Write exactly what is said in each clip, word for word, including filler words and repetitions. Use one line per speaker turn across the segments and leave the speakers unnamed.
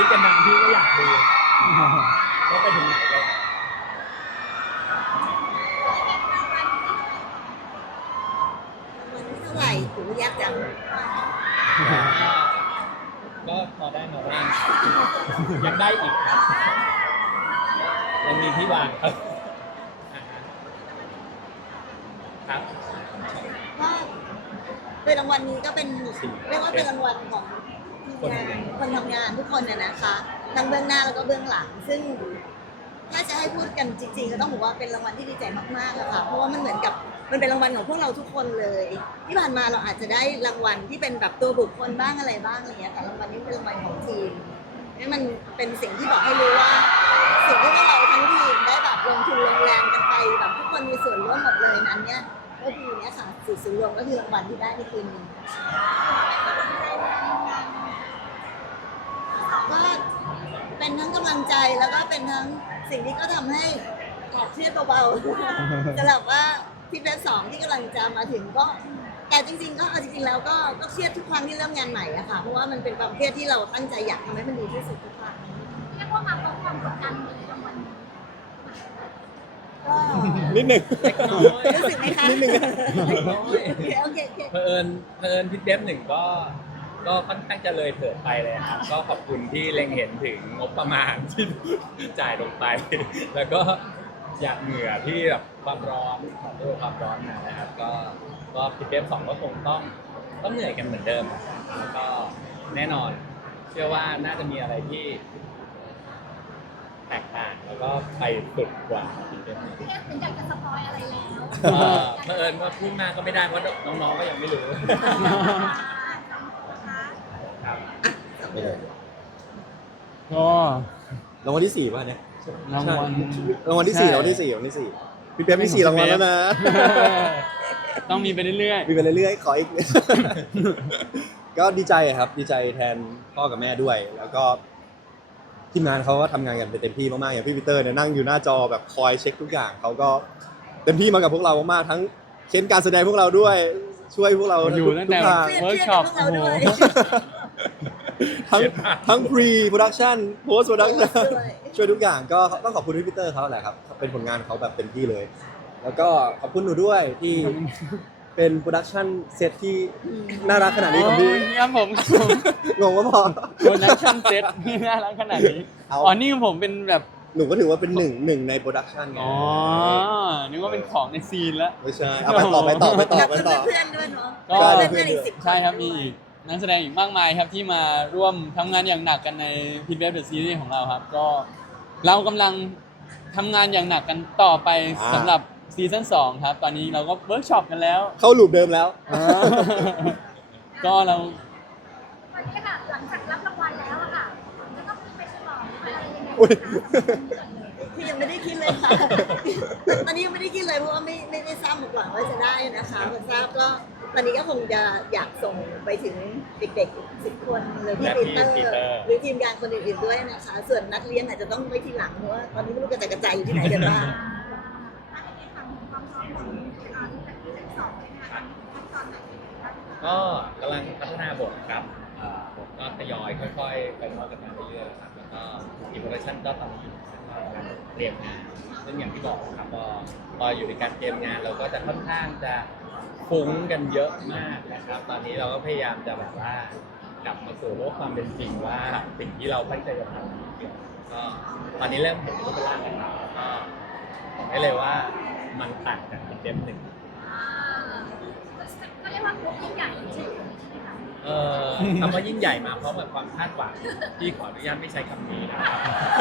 กันดังพี่ก็อยากดูก็ไปถึงไหนก็
เท่าไหร่ถือยากจัง
ก็พอได้มาบ้างยังได้อีกครับยังมีที่วางครับครับ
ก็เป็นรางวัลนี้ก็เป็นเรียกว่าเป็นรางวัลของทีมงานคนทำงานทุกคนน่ะนะคะทั้งเบื้องหน้าแล้วก็เบื้องหลังซึ่งถ้าจะให้พูดกันจริงๆก็ต้องบอกว่าเป็นรางวัลที่ดีใจมากๆอะค่ะเพราะว่ามันเหมือนกับมันเป็นรางวัลของพวกเราทุกคนเลยที่ผ่านมาเราอาจจะได้รางวัลที่เป็นแบบตัวบุคคลบ้างอะไรบ้างอะไรเงี้ยแต่รางวัลนี้เป็นรางวัลของทีมนี่มันเป็นสิ่งที่บอกให้รู้ว่าสิ่งที่พวกเราทั้งทีมได้แบบลงทุนลงแรงกันไปแบบทุกคนมีส่วนร่วมหมดเลยนั้นเนี่ยก็คือเนี้ยค่ะสื่อสื่อรวมก็คือรางวัลที่ได้ในคืนนี้ก็เป็นทั้งกำลังใจแล้วก็เป็นทั้งสิ่งที่ก็ทำให้แอบเครียดเบาๆสำหรับว่าที่เฟสสองที่กำลังจะมาถึงก็แต่จริงๆก็เอาจริงๆแล้วก็ก็เครียดทุกครั้งที่เริ่มงานใหม่อะค่ะเพราะว่ามันเป็นความเครียดที่เราตั้งใจอยากทำให้มันดีที่สุดทุกครั้ง
เรียกว่ามาพร้อมความกดดันในรางวัลนี้
ก็
นิดหนึ่ง
รู้สึกไหมคะ
นิดหนึ่ง
โอเคโอเคโอเค
เพอิญเพอิญพี่เดฟหนึ่งก็ก็ค่อนข้างจะเลยเถิดไปเลยครับก็ขอบคุณที่เล็งเห็นถึงงบประมาณที่จ่ายลงไปแล้วก็อยากเหงื่อที่แบบความร้อนขอโทษความร้อนนะครับก็ก็พี่เดฟสองก็คงต้องต้องเหนื่อยกันเหมือนเดิมแล้วก็แน่นอนเชื่อว่าน่าจะมีอะไรที่แตกต่างแล้วก็ไปสุดกว่าพี่เดฟหนึ่ง
เรียกถึงอยากจะสปอยอะไรแล้ว
เพอิญว่าพูดมากก็ไม่ได้เพราะน้องๆก็ยังไม่รู้ครับ
ก็
รางวัลที่สี่ป่ะเนี่ย
รางวัล
รางวัลที่สี่รางวัลที่สี่รางวัลที่สี่พี่เป๊ปมีสี่รางวัลแล้วนะ
ต้องมีไปเรื่อย
ๆมีไปเรื่อยๆขออีกก็ดีใจครับดีใจแทนพ่อกับแม่ด้วยแล้วก็ทีมงานเขาก็ทำงานกันเต็มที่มากๆอย่างพี่ปีเตอร์เนี่ยนั่งอยู่หน้าจอแบบคอยเช็คทุกอย่างเขาก็เต็มที่มากับพวกเรามากๆทั้งเค้นการแสดงพวกเราด้วยช่วยพวกเรา
อยู่ตั้งแต่เวิร์กช็อปโอ้โห
ทั้งทั้ง pre production post production ช่วยทุกอย่างก็ต้องขอบคุณพี่ปีเตอร์เขาแหละครับเป็นผลงานเขาแบบเต็มที่เลยแล้วก็ขอบคุณหนูด้วยที่เป็นโปรดักชั่นเซตที่น่ารักขนาดนี้ของพี่
ครับผม
งงว่าพอ
โปรดักชั่นเซตที่น่ารักขนาดนี้อ๋อนี่ผมเป็นแบบ
หนูก็ถือว่าเป็นหนึ่งหนึ่งในโปรดักชั่นไง
อ๋อนึกว่าเป็นของในซีนแล้ว
ไม่ใช่เอาไปต่อไปต่อไปต่อไปต่อ
เพื่อนๆด้วยเนาะ
ก็เพื่อนๆอีกสิบใช่ครับมีอีกนักแสดงอีกมากมายครับที่มาร่วมทำงานอย่างหนักกันในพิทเวฟเดอะซีรีส์ของเราครับก็เรากำลังทำงานอย่างหนักกันต่อไปสำหรับซีซั่นสองครับตอนนี้เราก็เวิร์กช็อปกันแล้ว
เข้าลูปเดิมแล้ว
ก็เรา
วันนี้ค่ะหลังจากรับรางวัลแล้วอะค่ะจะต้องไปฉลองอะไรยังไง
คือยังไม่ได้คิดเลยค่ะตอนนี้ยังไม่ได้คิดเลยเพราะว่าไม่ไม่ได้ทราบมาก่อนว่าจะได้นะคะพอทราบก็ตอนนี้ก็คงจะอยากส่งไปถึงเด็กๆสิบคนเลยที่ปีเตอร์หรือทีมงานคนอื่นๆด้วยนะคะส่วนนักเรียนอาจจะต้องไว้ทีหลังเพราะว่าตอนนี้ไม่รู้กระจายกระจายอยู่ที่ไหนกันบ้าง
ก็กำลังพัฒนาบทครับบทก็ทยอยค่อยๆไปน้อยกันมาเรื่อยๆครับแล้วก็อีโวลูชั่นก็ตอนนี้อยู่ในการเตรียมงานซึ่งอย่างที่บอกครับพอพออยู่ในการเตรียมงานเราก็จะค่อนข้างจะฟุ้งกันเยอะมากนะครับตอนนี้เราก็พยายามจะแบบว่ากลับมาสู่โลกความเป็นจริงว่าสิ่งที่เราตั้งใจจะทำก็ตอนนี้เริ่มเห็นรูปร่างกันแล้วก็บอกได้เลยว่ามันต่างจากเต็มหนึ่ง
ก็เรียกว่าคุกยิ่งใหญ่ใช่ไหมคะ
เอ่อคำว่ายิ่งใหญ่มาพร้อมกับความคาดหวังที่ขออนุญาตไม่ใช้คำนี้นะครับ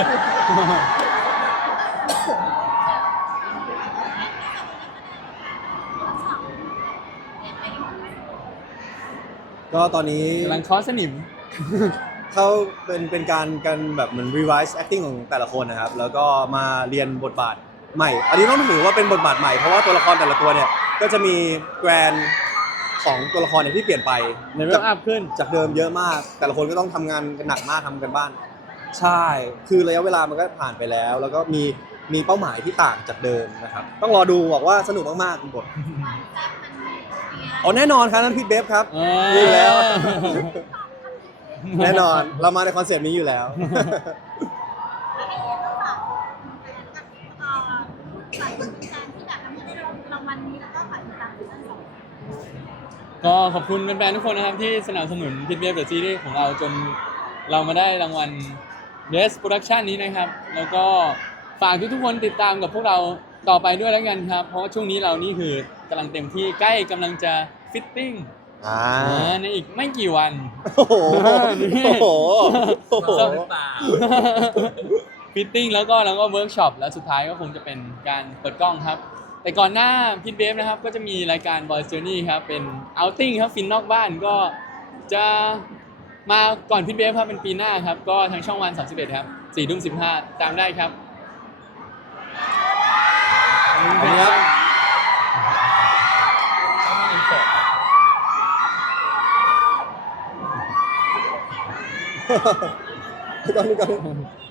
ก็ตอนนี้
กำลังคอสนิม
เขาเป็นเป็นการกันแบบเหมือน revise acting ของแต่ละคนนะครับแล้วก็มาเรียนบทบาทใหม่อันนี้ต้องถือว่าเป็นบทบาทใหม่เพราะว่าตัวละครแต่ละตัวเนี่ยก็จะมีแกรนของตัวละครเนี่ยที่เปลี่ยนไป
เลเวลอัพขึ้น
จากเดิมเยอะมากแต่ละคนก็ต้องทำงานกันหนักมากทำกันบ้านใช่คือระยะเวลามันก็ผ่านไปแล้วแล้วก็มีมีเป้าหมายที่ต่างจากเดิมนะครับต้องรอดูบอกว่าสนุกมากๆบทอ๋อแน่นอนครับนั่นพี่เบฟครับ
นี่
แล้วแน่นอนเรามาในคอนเซปต์นี้อยู่แล้ว
แล้วไอ้เนี่ยก็ฝากแฟนกับเอ่อฝากแฟนที่แบบยังไม่ได้รับรางวัลนี้แล้วก็ฝากติดตามซีซั่นสอง
ก็ขอบคุณแฟนๆทุกคนนะครับที่สนับสนุนพิทเวฟเดอะซีรีส์ของเราจนเรามาได้รางวัล Best Production นี้นะครับ แล้วก็ฝากทุกๆคนติดตามกับพวกเราต่อไปด้วยแล้วกันครับ เพราะว่าช่วงนี้เรานี่คือกำลังเต็มที่ใกล้กำลังจะฟิตติ้ง
อ่า
ในอีกไม่กี่วัน
โอ้โห
นี่
โอ้โหโอ้โห
ชอบหรือเปล่า
ฟิตติ้งแล้วก็แล้วก็เวิร์กช็อปแล้วสุดท้ายก็คงจะเป็นการเปิดกล้องครับ แต่ก่อนหน้าพิทเบฟนะครับก็จะมีรายการ Boys Journey ครับเป็น outing ครับฟินนอกบ้านก็จะมาก่อนพิทเบฟครับเป็นปีหน้าครับ ก็ทางช่องวันสามสิบเอ็ดครับสี่ทุ่มสิบห้าตามได้ครับ
ขอบคุณครับ
ต้องมีอินเสิร์ต
ก่อนก่อน